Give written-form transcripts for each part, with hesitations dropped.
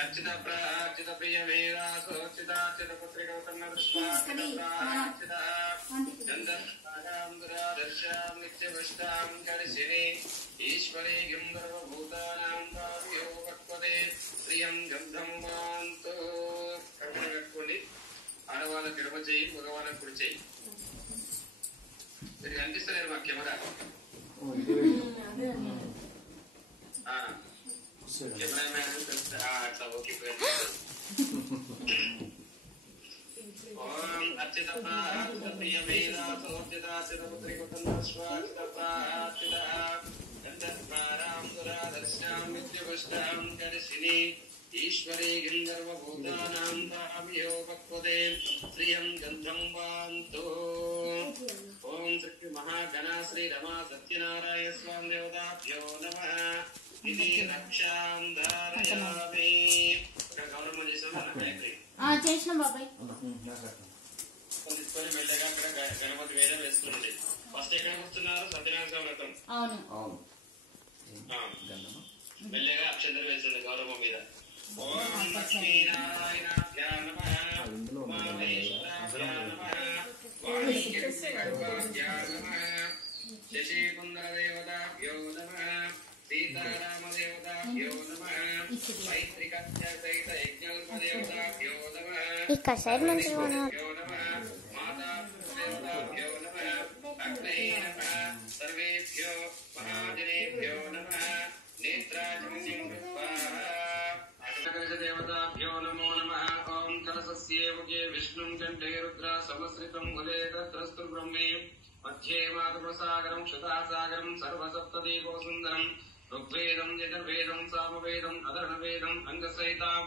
अर्चित प्रार्चित प्रिय वीरा सोचितार्चित पुत्री गौतम चंद्राम नित्यवष्टाम करिशिनी ईश्वरी गिंधर्वभूतानां भाव्यो भक्पदे प्रियं गंधं वान्तु కర్మను కట్టుకోండి. ఆడవాళ్ళకి ఎడమ చేయి, మగవాళ్ళకి కుడి చేయి. మీరు కనిపిస్తలేరు మా కెమెరా. కెమెరా మ్యాన్ అట్లా ఓకే. ఓం అర్చిత ప్రార్చిత ప్రియ వీరా సోచితార్చిత పుత్రి కుటుంబ స్వార్చిత ప్రార్చిత గంధర్వారాం దురాదర్శాం నిత్యపుష్టాం కరిశిని ఈశ్వరీ గంధర్వభూతానాం భావ్యో భక్పదే శ్రియం గంధం వాంతో. ఓం శ్రీ మహాగణా శ్రీ రమా సత్యనారాయణ స్వామి దేవతాభ్యో నమః. ఇది రక్షాం ధారయామి. ఇక్కడ గౌరవం చేసిన బాబాయ్ తీసుకొని మెల్లగా అక్కడ గణపతి వేదం వేసుకోండి. ఫస్ట్ ఎక్కడ కూర్చున్నారు? సత్యనారాయణ స్వామి వ్రతం. మెల్లగా అక్షంతలు వేస్తుంది గౌరవం మీద. ఓం లక్ష్మీనారాయణాభ్యా నమః. మహేశ్వరాభ్యా నమః. వాణీభ్యా నమః. శశికుందరదేవతాభ్యో నమః. సీతారామదేవతాభ్యో నమః. మైత్రికస్యసహిత యజ్ఞోపదేవతాభ్యో నమః. ఈశ్వరేభ్యో నమః. మాతాదేవతాభ్యో నమః. అగ్నయే నమః. సర్వేభ్యో మహాజనేభ్యో నమః. నేత్రాజమన్యం దేవతాభ్యో నమో నమః. ఓం కలసస్యేముఖే విష్ణుం కంఠే రుద్ర సమశ్రితం ముదే తత్రస్తు బ్రహ్మే మధ్యే మాతృసాగరం క్షుతాసాగరం సర్వసప్తదీపో సుందరం ఋగ్వేదం యజుర్వేదం సామవేదం అధర్వవేదం అంగసహితాం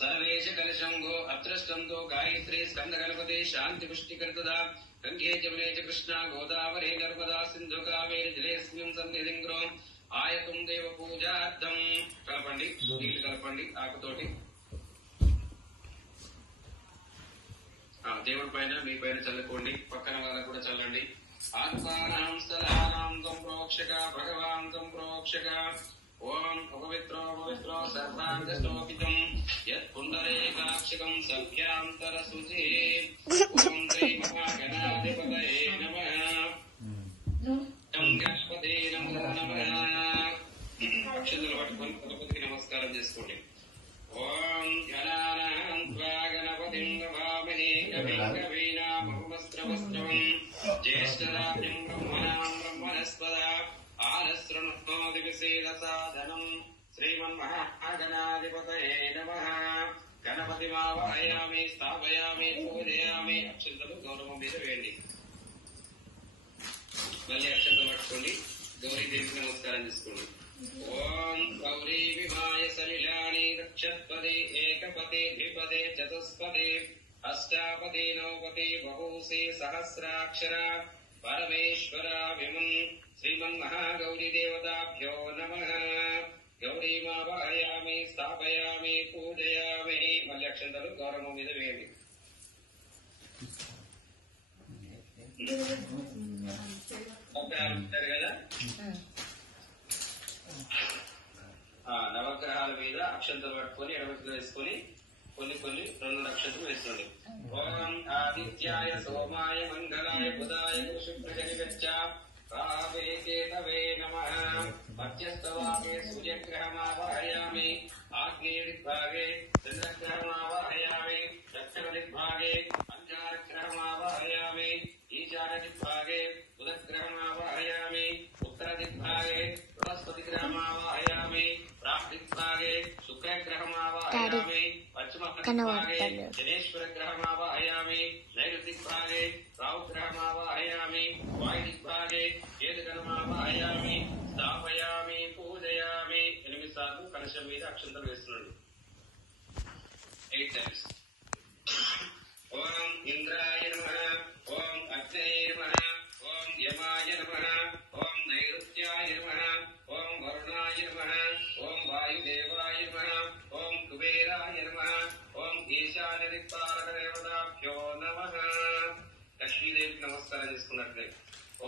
సర్వేష కలశంగో అత్రష్టంతో గాయత్రీ స్కంద గణపతి శాంతి పుష్టికర్తదా గంగే జమునే చ కృష్ణ గోదావరి నర్మదా సింధు కావేరి జలేస్మిన్ సన్నిధింగ్రో ఆయతం దేవ పూజార్థం. కలపండి, నీళ్లు కలపండి ఆకుతోటి. దేవుడి పైన మీ పైన చల్లుకోండి, పక్కన వాళ్ళకు కూడా చల్లండి. ఆత్మానం స్థలానాం త్వం ప్రోక్షక భగవాన్ త్వం ప్రోక్షక. ఓం అపవిత్రో పవిత్రో సర్వాంగశోభితం యత్ పుండరీకాక్షికం సభ్యాంతర శుచి. ఓం శ్రీ మహాగణాధిపతయే నమః. గణపతే నమో నమః. అక్షంతలు పట్టుకొని గణపతికి నమస్కారం చేసుకోండి. ఓం గణానాం త్వా గణపతిం నమామహే కవిం కవీనాముపమస్త్రవస్త్రవం జ్యేష్ఠరాజ్యం బ్రహ్మణాం బ్రహ్మణస్పద ఆనశృణోతి విశేషసాదనం. శ్రీమన్మహాగణాధిపతయే నమః. గణపతిమావాహయామి స్థాపయామి పూజయామి. అక్షంతలు గౌరవం మీద వేయండి. మళ్ళీ అక్షంతలు పట్టుకోండి. గౌరీదేవికి నమస్కారం చేసుకోండి. ఓం గౌరీ విమాయ సలిలాని రక్షత్పదే ఏకపదే ద్విపదే చతుష్పదే అష్టాపదే నవపదే బహూసే సహస్రాక్షర పరమేశ్వర విమం. శ్రీమన్మహాగౌరీ దేవతాభ్యో నమః. గౌరీమావాహయామి స్థాపయామి పూజయామి. మళ్ళీ అక్షంతలు గౌరవం మీద వేయండి. కదా నవగ్రహాల మీద అక్షంతలు పట్టుకొని ఎడమతిలో వేసుకొని కొన్ని కొన్ని 2 అక్షంతలు వేసుకోండి. ఓం ఆదిత్యాయ సోమాయ మంగళాయ బుధాయ శుక్రజనిగచ్చ రావేకేతవే నమః. మధ్యస్థవాగే సూర్యగ్రహమావాహయామి. ఆగ్నేయ దిగ్భాగే చంద్రగ్రహమావాహయామి. దక్షిణ దిగ్భాగే అంగారగ్రహమావాహయామి. ఈశాన్య దిగ్భాగే బుధగ్రహమావాహయామి. ఉత్తర దిగ్భాగే బృహస్పతి గ్రహమావాహయామి. ప్రాక్ దిగ్భాగే శుక్రగ్రహమావాహయామి. పశ్చిమ దిగ్భాగే శనేశ్వర గ్రహమావాహయామి. నైరుతి దిగ్భాగే రాహుగ్రహమావాహయామి. వాయు దిగ్భాగే కేతుగణమావాహయామి. స్థాపయామి పూజయామి. 8 సార్లు కలశం మీద అక్షంతలు వేస్తున్నాడు. 8 times. ఓం ఇంద్రాయ నమః. ఓం అగ్నయే నమః. ఓం యమాయ నమః. ఓం నైరుత్యాయ నమః. ఓం వరుణాయ నమః. ఓం వాయుదేవాయ నమః. ఓం కుబేరాయ నమః. ఓం ఈశాన్య దిక్పాలక దేవతాభ్యో నమః. లక్ష్మీదేవికి నమస్కారం చేసుకున్నట్లే.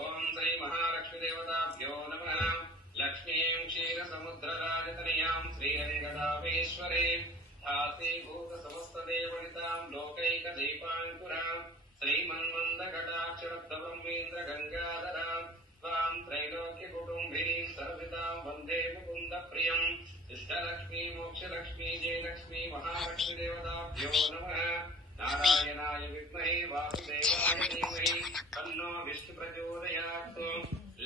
ఓం శ్రీ మహాలక్ష్మీ దేవతాభ్యో నమః. లక్ష్మీం క్షీర సముద్రరాజత जगदामेश्वरे धाते भूतसमस्तदेवनितां लोकैकदीपाङ्कुरां श्रीमन्मन्दकटाक्षरब्धब्रह्मेन्द्र गङ्गाधरां त्वां त्रैलोक्यकुटुम्बिनीं सर्वदां वन्दे मुकुन्दप्रियम् इष्टलक्ष्मी मोक्षलक्ष्मी जयलक्ष्मी महालक्ष्मीदेवताभ्यो नमः। नारायणाय विद्महे वासुदेवाय धीमहि तन्नो विष्णुप्रचोदयात्।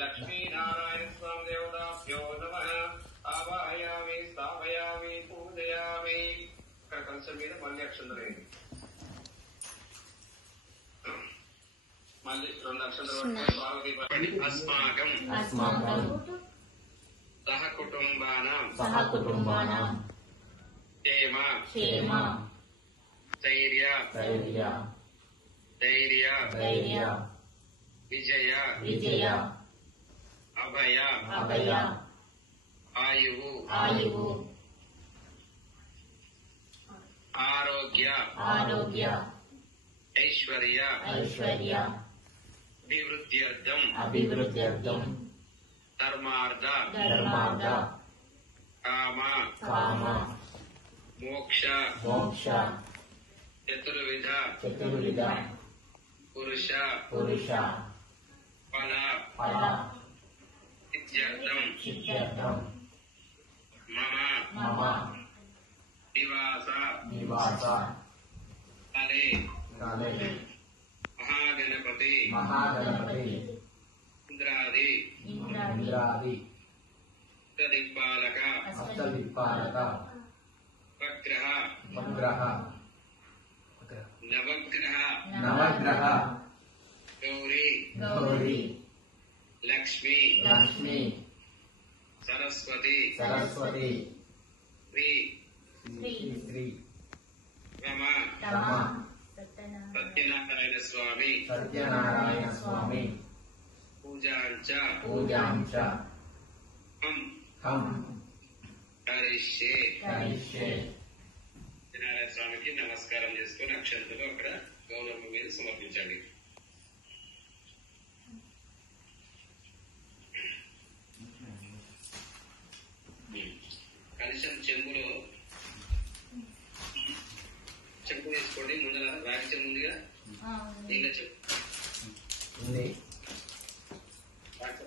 लक्ष्मीनारायण स्वामी देवताभ्यो नमः। आवाहयामि स्थापयामि पूजयामि। ఇక్కడ కంచె మీద మళ్ళీ అక్షంతలు వేయండి. మళ్ళీ 2 అక్షంతలు పార్వతీ పడి అస్మాకం సహకుటుంబానాం క్షేమ ధైర్య విజయ అభయ ఆయువు ఆరోగ్య ఐశ్వర్య అభివృద్ధ్యర్థం ధర్మార్థ కామ మోక్ష చతుర్విధ పురుష ఫల సిద్ధ్యర్థం మమ నివాస కాలే మహాగణపతి ఇంద్రాది అష్టదిక్పాలక ఉపగ్రహ నవగ్రహ గౌరీ లక్ష్మి సరస్వతి శ్రీ రమ సత్యనారాయణ స్వామి పూజాంచ హం కరిష్యే. సత్యనారాయణ స్వామికి నమస్కారం చేసుకుని అక్షంతలు అక్కడ గౌరమ్మ మీద సమర్పించండి. కలశం చెంబులో చెంబు తీసుకోండి. ముందర రాగి చెంబు ఉందిగా, నీళ్ళ చెంబు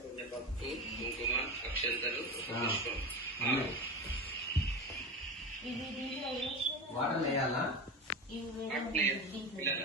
కొంచెం పప్పు, కుంకుమ, అక్షంతలు, పుష్పం వాటర్ వేయాలా? పిల్లల